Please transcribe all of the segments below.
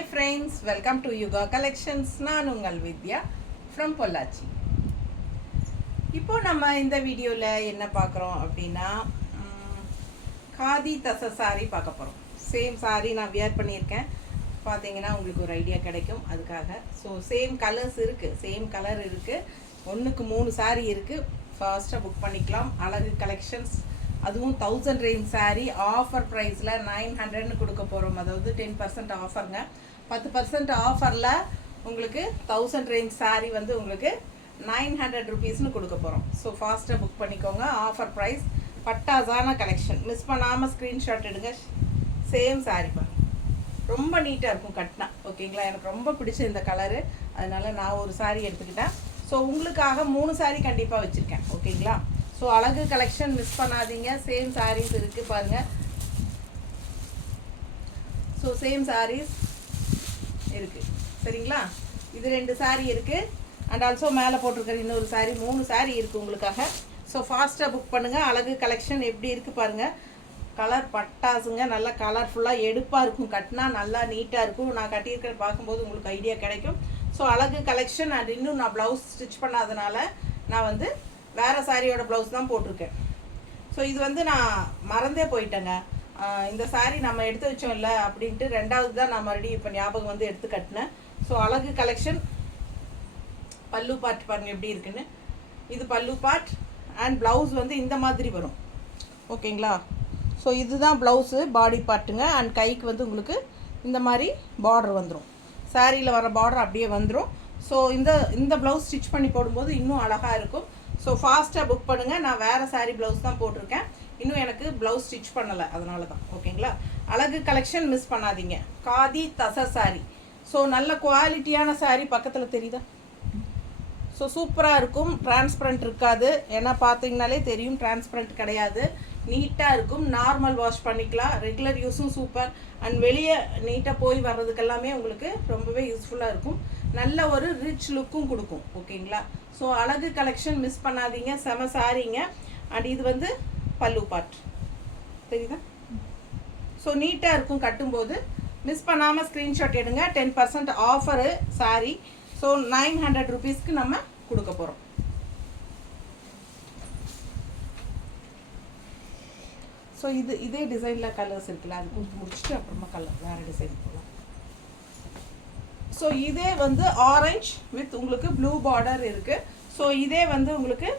Hi friends, welcome to Yuga Collections. நான் உங்கள் வித்யா from Pollachi. இப்போ நம்ம இந்த வீடியோவில் என்ன பார்க்குறோம் அப்படின்னா காதி தசை சாரி பார்க்க போகிறோம். சேம் சாரி நான் வியர் பண்ணியிருக்கேன். பார்த்தீங்கன்னா உங்களுக்கு ஒரு ஐடியா கிடைக்கும் அதுக்காக. ஸோ சேம் கலர்ஸ் இருக்குது, சேம் கலர் இருக்குது. 1க்கு 3 சாரி இருக்குது. ஃபாஸ்ட்டாக புக் பண்ணிக்கலாம். அழகு கலெக்ஷன்ஸ், அதுவும் 1000 ரேஞ்ச் சாரீ ஆஃபர் ப்ரைஸில் 900ன்னு கொடுக்க போகிறோம். அதாவது 10% ஆஃபருங்க. 10% ஆஃபரில் உங்களுக்கு 1000 ரேஞ்ச் சாரீ வந்து உங்களுக்கு 900 ருபீஸ்னு கொடுக்க போகிறோம். ஸோ ஃபாஸ்ட்டாக புக் பண்ணிக்கோங்க. ஆஃபர் ப்ரைஸ், பட்டாசான கலெக்ஷன். மிஸ் பண்ணாமல் ஸ்க்ரீன்ஷாட் எடுங்க. சேம் சாரீ பாருங்க, ரொம்ப நீட்டாக இருக்கும் கட்டினா. ஓகேங்களா, எனக்கு ரொம்ப பிடிச்ச இந்த கலரு, அதனால் நான் ஒரு சாரீ எடுத்துக்கிட்டேன். ஸோ உங்களுக்காக 3 சாரீ கண்டிப்பாக வச்சுருக்கேன். ஓகேங்களா, ஸோ அழகு கலெக்ஷன் மிஸ் பண்ணாதீங்க. சேம் சாரீஸ் இருக்குது பாருங்கள். ஸோ சேம் சாரீஸ் இருக்குது சரிங்களா. இது 2 சாரீ இருக்குது. அண்ட் ஆல்சோ மேலே போட்டிருக்கிற இன்னொரு சாரீ, 3 சாரீ இருக்குது உங்களுக்காக. ஸோ ஃபாஸ்ட்டாக புக் பண்ணுங்கள். அழகு கலெக்ஷன் எப்படி இருக்குது பாருங்கள். கலர் பட்டாசுங்க, நல்லா கலர்ஃபுல்லாக எடுப்பாக இருக்கும். கட்டினா நல்லா நீட்டாக இருக்கும். நான் கட்டியிருக்கிற பார்க்கும்போது உங்களுக்கு ஐடியா கிடைக்கும். ஸோ அழகு கலெக்ஷன். அண்ட் இன்னும் நான் ப்ளவுஸ் ஸ்டிச் பண்ணாதனால நான் வந்து வேறு சாரியோட ப்ளவுஸ் தான் போட்டிருக்கேன். ஸோ இது வந்து நான் மறந்தே போயிட்டேங்க. இந்த சாரீ நம்ம எடுத்து வச்சோம் இல்லை அப்படின்ட்டு 2வது தான் நான் மறுபடியும் இப்போ ஞாபகம் வந்து எடுத்து கட்டினேன். ஸோ அழகு கலெக்ஷன். பல்லு பார்ட் பாருங்கள் எப்படி இருக்குன்னு. இது பல்லு பார்ட். அண்ட் ப்ளவுஸ் வந்து இந்த மாதிரி வரும். ஓகேங்களா, ஸோ இதுதான் ப்ளவுஸு, பாடி பார்ட்டுங்க. அண்ட் கைக்கு வந்து உங்களுக்கு இந்த மாதிரி பார்டர் வந்துடும். சாரியில் வர பார்டர் அப்படியே வந்துடும். ஸோ இந்த ப்ளவுஸ் ஸ்டிச் பண்ணி போடும்போது இன்னும் அழகாக இருக்கும். ஸோ ஃபாஸ்ட்டாக புக் பண்ணுங்கள். நான் வேறு சாரீ ப்ளவுஸ் தான் போட்டிருக்கேன். இன்னும் எனக்கு ப்ளவுஸ் ஸ்டிச் பண்ணலை, அதனால தான். ஓகேங்களா, அழகு கலெக்ஷன் மிஸ் பண்ணாதீங்க. காதி தசை சாரீ. ஸோ நல்ல குவாலிட்டியான சாரீ, பக்கத்தில் தெரியுதா. ஸோ சூப்பராக இருக்கும். டிரான்ஸ்பரண்ட் இருக்காது. ஏன்னா பார்த்தீங்கனாலே தெரியும் டிரான்ஸ்பரண்ட் கிடையாது. நீட்டாக இருக்கும். நார்மல் வாஷ் பண்ணிக்கலாம். ரெகுலர் யூஸும் சூப்பர். அண்ட் வெளியே நீட்டாக போய் வர்றதுக்கெல்லாமே உங்களுக்கு ரொம்பவே யூஸ்ஃபுல்லாக இருக்கும். நல்ல ஒரு ரிச் லுக்கும் கொடுக்கும். ஓகேங்களா, ஸோ அழகு கலெக்ஷன் மிஸ் பண்ணாதீங்க. செம சாரீங்க. அண்ட் இது வந்து பல்லு பார்ட் தெரியுதா. ஸோ நீட்டாக இருக்கும் கட்டும்போது. மிஸ் பண்ணாமல் ஸ்க்ரீன்ஷாட் எடுங்க. 10% ஆஃபரு சாரீ. ஸோ 900 ருபீஸ்க்கு நம்ம கொடுக்க போகிறோம். ஸோ இதே டிசைனில் கலர்ஸ் இருக்குல்ல, அது கொடுத்து முடிச்சுட்டு அப்புறமா கலர் வேறு டிசைன் போகலாம். ஸோ இதே வந்து ஆரஞ்ச் வித் உங்களுக்கு ப்ளூ பார்டர் இருக்குது. ஸோ இதே வந்து உங்களுக்கு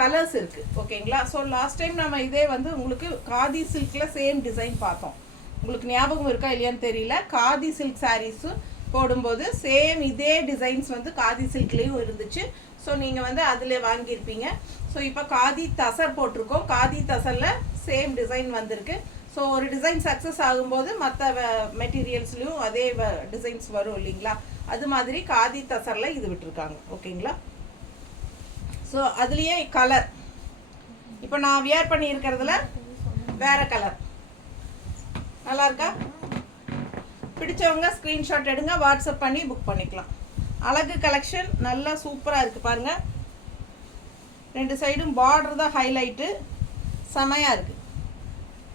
கலர்ஸ் இருக்குது. ஓகேங்களா, ஸோ லாஸ்ட் டைம் நம்ம இதே வந்து உங்களுக்கு காதி சில்கில் சேம் டிசைன் பார்த்தோம். உங்களுக்கு ஞாபகம் இருக்கா இல்லையான்னு தெரியல. காதி சில்க் சாரீஸு போடும்போது சேம் இதே டிசைன்ஸ் வந்து காதி சில்க்லேயும் இருந்துச்சு. ஸோ நீங்கள் வந்து அதில் வாங்கியிருப்பீங்க. ஸோ இப்போ காதி தசர் போட்டிருக்கோம். காதி தசரில் சேம் டிசைன் வந்திருக்கு. ஸோ ஒரு டிசைன் சக்ஸஸ் ஆகும்போது மற்ற மெட்டீரியல்ஸ்லையும் அதே டிசைன்ஸ் வரும் இல்லைங்களா. அது மாதிரி காதி தசரில் இது விட்டுருக்காங்க. ஓகேங்களா, ஸோ அதுலேயே கலர் இப்போ நான் வியர் பண்ணி இருக்கிறதுல வேறு கலர் நல்லா இருக்கா. பிடிச்சவங்க ஸ்க்ரீன்ஷாட் எடுங்க, வாட்ஸ்அப் பண்ணி புக் பண்ணிக்கலாம். அழகு கலெக்ஷன் நல்லா சூப்பராக இருக்குது பாருங்கள். 2 சைடும் பார்டர் தான் ஹைலைட்டு. செமையாக இருக்குது.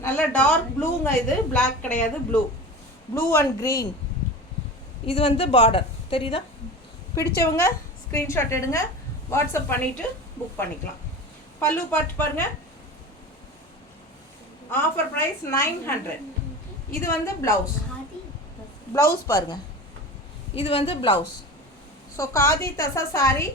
நல்ல டார்க் ப்ளூங்க. இது பிளாக் கிடையாது, ப்ளூ அண்ட் க்ரீன். இது வந்து பார்டர் தெரியுதா. பிடிச்சவங்க ஸ்க்ரீன்ஷாட் எடுங்க, வாட்ஸ்அப் பண்ணிவிட்டு புக் பண்ணிக்கலாம். பல்லு பார்ட் பாருங்கள். Offer price 900. இது வந்து ப்ளவுஸ் பாருங்கள். இது வந்து blouse. So Khadi tussar sari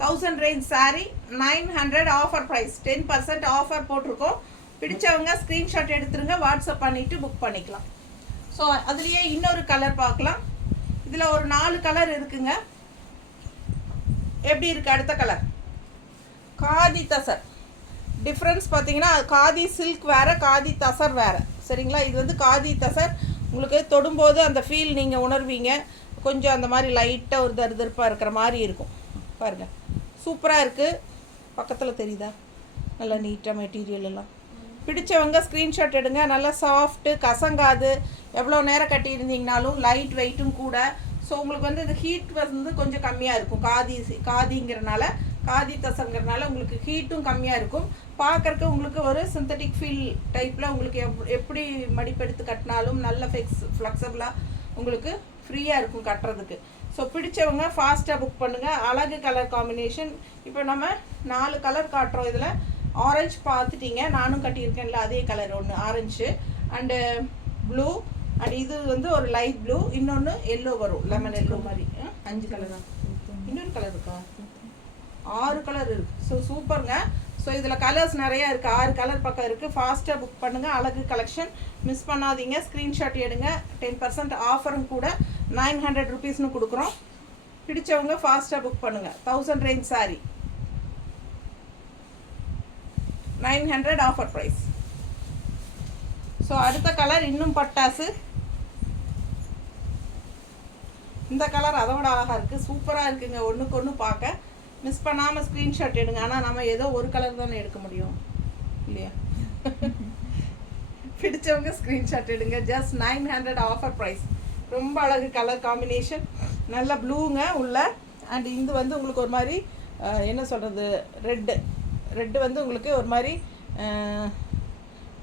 1000 range sari 900 offer price. 10% offer போட்டிருக்கோம். பிடிச்சவங்க ஸ்க்ரீன்ஷாட் எடுத்துருங்க, வாட்ஸ்அப் பண்ணிவிட்டு புக் பண்ணிக்கலாம். ஸோ அதுலேயே இன்னொரு கலர் பார்க்கலாம். இதில் ஒரு 4 கலர் இருக்குங்க. எப்படி இருக்குது அடுத்த கலர். காதி தசர் டிஃப்ரென்ஸ் பார்த்தீங்கன்னா காதி சில்க் வேறு, காதி தசர் வேறு. சரிங்களா, இது வந்து காதி தசர். உங்களுக்கு தொடும்போது அந்த ஃபீல் நீங்கள் உணர்வீங்க. கொஞ்சம் அந்த மாதிரி லைட்டாக ஒரு தருதருப்பாக இருக்கிற மாதிரி இருக்கும் பாருங்கள். சூப்பராக இருக்குது. பக்கத்தில் தெரியுதா, நல்லா நீட்டாக மெட்டீரியல் எல்லாம். பிடிச்சவங்க ஸ்க்ரீன்ஷாட் எடுங்க. நல்லா சாஃப்ட்டு, கசங்காது. எவ்வளோ நேரம் கட்டியிருந்தீங்கனாலும் லைட் வெயிட்டும் கூட. ஸோ உங்களுக்கு வந்து இந்த ஹீட் வந்து கொஞ்சம் கம்மியாக இருக்கும். காதிங்கிறனால, காதி தசங்கிறனால உங்களுக்கு ஹீட்டும் கம்மியாக இருக்கும். பார்க்குறக்கு உங்களுக்கு ஒரு சிந்தட்டிக் ஃபீல் டைப்பில் உங்களுக்கு எப்படி மடிப்பெடுத்து கட்டினாலும் நல்ல ஃப்ளெக்சிபிளாக உங்களுக்கு ஃப்ரீயாக இருக்கும் கட்டுறதுக்கு. ஸோ பிடிச்சவங்க ஃபாஸ்ட்டாக புக் பண்ணுங்கள். அழகு கலர் காம்பினேஷன். இப்போ நம்ம 4 கலர் காட்டுறோம். இதில் ஆரஞ்சு பார்த்துட்டீங்க, நானும் கட்டியிருக்கேன்ல அதே கலர் ஒன்று ஆரஞ்சு அண்டு ப்ளூ, அண்ட் இது வந்து ஒரு லைட் ப்ளூ, இன்னொன்று எல்லோ வரும், லெமன் எல்லோ மாதிரி. 5 கலர் தான். இன்னொரு கலர் இருக்கா? 6 கலர் இருக்குது. ஸோ சூப்பருங்க. ஸோ இதில் கலர்ஸ் நிறையா இருக்குது, 6 கலர் பக்கம் இருக்குது. ஃபாஸ்ட்டாக புக் பண்ணுங்கள். அழகு கலெக்ஷன் மிஸ் பண்ணாதீங்க. ஸ்க்ரீன்ஷாட் எடுங்க. 10% ஆஃபரும் கூட. 900 ருபீஸ்னு கொடுக்குறோம். பிடிச்சவங்க ஃபாஸ்ட்டாக புக் பண்ணுங்கள். 1000 range sari 900 offer price. So அடுத்த கலர் இன்னும் பட்டாசு. இந்த கலர் அதோட அழகாக இருக்குது, சூப்பராக இருக்குங்க. ஒன்றுக்கு ஒன்று பார்க்க. மிஸ் பண்ணாமல் ஸ்க்ரீன்ஷாட் எடுங்க. ஆனால் நம்ம ஏதோ ஒரு கலர் தானே எடுக்க முடியும் இல்லையா? பிடிச்சவங்க ஸ்க்ரீன்ஷாட் எடுங்க. Just 900 offer price. ரொம்ப அழகு கலர் காம்பினேஷன். நல்ல ப்ளூங்க உள்ள. அண்ட் இது வந்து உங்களுக்கு ஒரு மாதிரி என்ன சொல்கிறது, ரெட்டு வந்து உங்களுக்கு ஒரு மாதிரி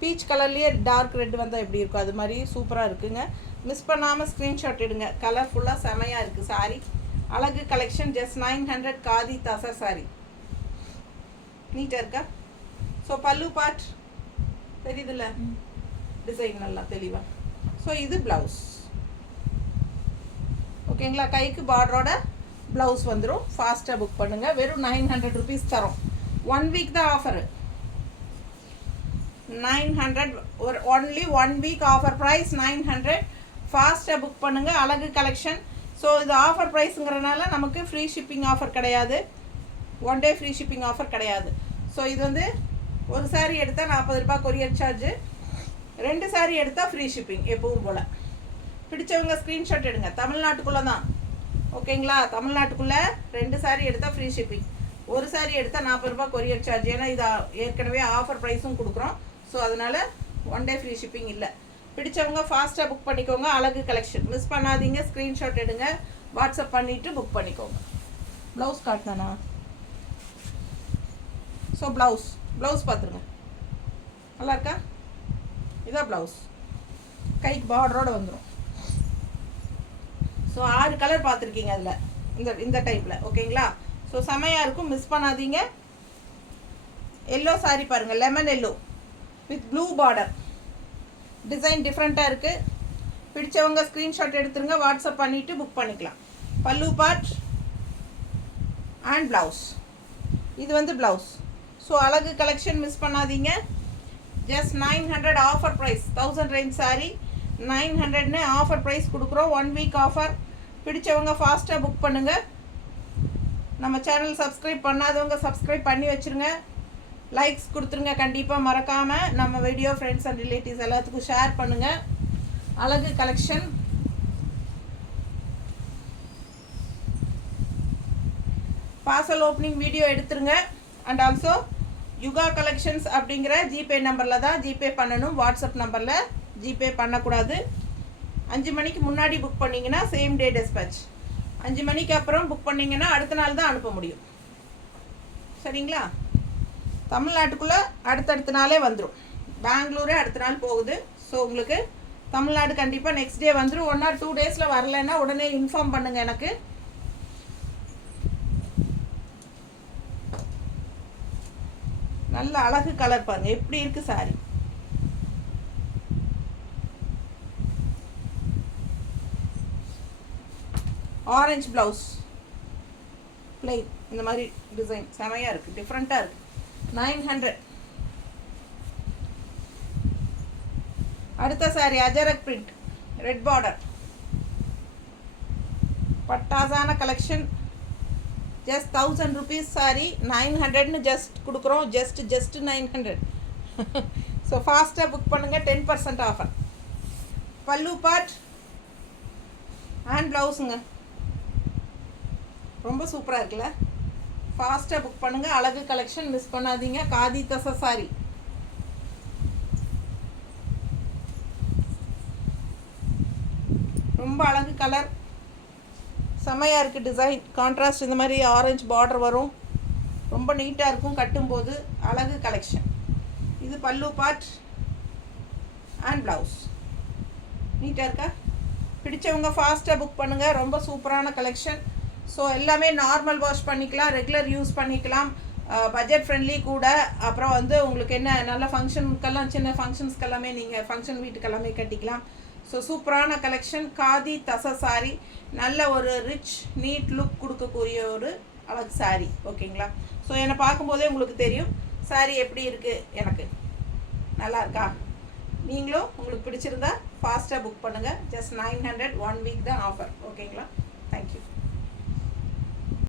பீச் கலர்லேயே டார்க் ரெட் வந்தால் எப்படி இருக்கும் அது மாதிரி சூப்பராக இருக்குங்க. மிஸ் பண்ணாமல் ஸ்க்ரீன்ஷாட் எடுங்க. கலர்ஃபுல்லாக செமையாக இருக்குது சாரி. அழகு collection. Just 900 khadi tussar sorry. நீட்டாக இருக்கா? ஸோ பல்லு பார்ட் தெரியுதுல்ல, டிசைன் நல்லா தெளிவாக. ஸோ இது ப்ளவுஸ். ஓகேங்களா? கைக்கு பார்டரோட ப்ளவுஸ் வந்துடும். ஃபாஸ்ட்டாக புக் பண்ணுங்கள். வெறும் 900 ருபீஸ் தரோம். 1 வீக் தான் ஆஃபரு. 900 ஒரு ஒன்லி 1 வீக் ஆஃபர் ப்ரைஸ் 900. ஃபாஸ்ட்டாக புக் பண்ணுங்கள். அழகு கலெக்ஷன். ஸோ இது ஆஃபர் ப்ரைஸுங்கிறனால நமக்கு ஃப்ரீ ஷிப்பிங் ஆஃபர் கிடையாது. 1 டே ஃப்ரீ ஷிப்பிங் ஆஃபர் கிடையாது. ஸோ இது வந்து ஒரு சாரீ எடுத்தால் 40 ரூபாய் கொரியர் சார்ஜு, 2 சாரீ எடுத்தால் ஃப்ரீ ஷிப்பிங் எப்பவும் போல். பிடிச்சவங்க ஸ்க்ரீன்ஷாட் எடுங்க. தமிழ்நாட்டுக்குள்ளே தான், ஓகேங்களா? தமிழ்நாட்டுக்குள்ளே 2 சாரீ எடுத்தால் ஃப்ரீ ஷிப்பிங், ஒரு சாரீ எடுத்தால் 40 ரூபாய் கொரியர் சார்ஜ். ஏன்னா இது ஏற்கனவே ஆஃபர் ப்ரைஸும் கொடுக்குறோம். ஸோ அதனால் 1 டே ஃப்ரீ ஷிப்பிங் இல்லை. பிடிச்சவங்க ஃபாஸ்ட்டாக புக் பண்ணிக்கோங்க. அழகு கலெக்ஷன் மிஸ் பண்ணாதீங்க. ஸ்க்ரீன்ஷாட் எடுங்க, வாட்ஸ்அப் பண்ணிவிட்டு புக் பண்ணிக்கோங்க. ப்ளவுஸ் காட்டினானா? ஸோ ப்ளவுஸ் பார்த்துருங்க. நல்லா இருக்கா? இதான் ப்ளவுஸ். கைக்கு பார்டரோடு வந்துடும். ஸோ 6 கலர் பார்த்துருக்கீங்க அதில், இந்த டைப்பில். ஓகேங்களா? ஸோ செமையாக இருக்கும், மிஸ் பண்ணாதீங்க. எல்லோ சாரி பாருங்கள், lemon yellow with blue border. Design டிஃப்ரெண்ட்டாக இருக்குது. பிடிச்சவங்க ஸ்க்ரீன்ஷாட் எடுத்துருங்க, வாட்ஸ்அப் பண்ணிவிட்டு புக் பண்ணிக்கலாம். பல்லு பார்ட் அண்ட் ப்ளவுஸ். இது வந்து ப்ளவுஸ். ஸோ அழகு கலெக்ஷன் மிஸ் பண்ணாதீங்க. Just 900 offer price. 1000 range saree 900ன்னு ஆஃபர் ப்ரைஸ் கொடுக்குறோம். 1 வீக் ஆஃபர். பிடிச்சவங்க ஃபாஸ்ட்டாக புக் பண்ணுங்கள். நம்ம சேனல் சப்ஸ்கிரைப் பண்ணாதவங்க சப்ஸ்கிரைப் பண்ணி வச்சுருங்க. லைக்ஸ் கொடுத்துருங்க கண்டிப்பாக மறக்காமல். நம்ம வீடியோ ஃப்ரெண்ட்ஸ் அண்ட் ரிலேட்டிவ்ஸ் எல்லாத்துக்கும் ஷேர் பண்ணுங்கள். அழகு கலெக்ஷன். பார்சல் ஓப்பனிங் வீடியோ எடுத்துருங்க. அண்ட் ஆல்சோ யுகா கலெக்ஷன்ஸ் அப்படிங்கிற ஜிபே நம்பரில் தான் ஜிபே பண்ணணும். வாட்ஸ்அப் நம்பரில் ஜிபே பண்ணக்கூடாது. 5 மணிக்கு முன்னாடி புக் பண்ணிங்கன்னா சேம் டே டிஸ்பேச். 5 மணிக்கு அப்புறம் புக் பண்ணிங்கன்னா அடுத்த நாள் தான் அனுப்ப முடியும். சரிங்களா? தமிழ்நாட்டுக்குள்ளே அடுத்தடுத்த நாளே வந்துடும். பெங்களூரே அடுத்த நாள் போகுது. ஸோ உங்களுக்கு தமிழ்நாடு கண்டிப்பாக நெக்ஸ்ட் டே வந்துடும். 1 or 2 டேஸில் வரலைன்னா உடனே இன்ஃபார்ம் பண்ணுங்கள் எனக்கு. நல்ல அழகு கலர் பாருங்கள் எப்படி இருக்குது சாரி. ஆரஞ்சு ப்ளவுஸ் பிளைன், இந்த மாதிரி டிசைன் செமையாக இருக்குது, டிஃப்ரெண்ட்டாக இருக்குது. 900. அடுத்த saree Ajrakh print, red border, பட்டாசான கலெக்ஷன். ஜஸ்ட் 1000 ருபீஸ் சாரி 900ன்னு ஜஸ்ட் கொடுக்குறோம். ஜஸ்ட் 900. ஸோ ஃபாஸ்ட்டாக புக் பண்ணுங்கள். 10% ஆஃபர். பல்லு பார்ட் அண்ட் ப்ளவுஸுங்க ரொம்ப சூப்பராக இருக்குல்ல. ஃபாஸ்ட்டாக புக் பண்ணுங்கள். அழகு கலெக்ஷன் மிஸ் பண்ணாதீங்க. காதி தச சாரி. ரொம்ப அழகு கலர், செம்மையாக இருக்குது டிசைன். கான்ட்ராஸ்ட் இந்த மாதிரி ஆரஞ்சு பார்டர் வரும். ரொம்ப நீட்டாக இருக்கும் கட்டும்போது. அழகு கலெக்ஷன். இது பல்லு பார்ட் அண்ட் ப்ளவுஸ். நீட்டாக இருக்கா? பிடிச்சவங்க ஃபாஸ்ட்டாக புக் பண்ணுங்கள். ரொம்ப சூப்பரான கலெக்ஷன். ஸோ எல்லாமே நார்மல் வாஷ் பண்ணிக்கலாம், ரெகுலர் யூஸ் பண்ணிக்கலாம், பட்ஜெட் ஃப்ரெண்ட்லி கூட. அப்புறம் வந்து உங்களுக்கு என்ன நல்ல ஃபங்க்ஷனுக்கெல்லாம், சின்ன ஃபங்க்ஷன்ஸ்க்கெல்லாமே நீங்கள் ஃபங்க்ஷன் வீட்டுக்கெல்லாமே கட்டிக்கலாம். ஸோ சூப்பரான கலெக்ஷன். காதி தசை சாரி, நல்ல ஒரு ரிச் நீட் லுக் கொடுக்கக்கூடிய ஒரு அழகு சாரி. ஓகேங்களா? ஸோ என்னை பார்க்கும்போதே உங்களுக்கு தெரியும் சாரி எப்படி இருக்குது, எனக்கு நல்லா இருக்கா? நீங்களும் உங்களுக்கு பிடிச்சிருந்தா ஃபாஸ்ட்டாக புக் பண்ணுங்கள். ஜஸ்ட் 900, 1 வீக் தான் ஆஃபர். ஓகேங்களா? தேங்க்யூ.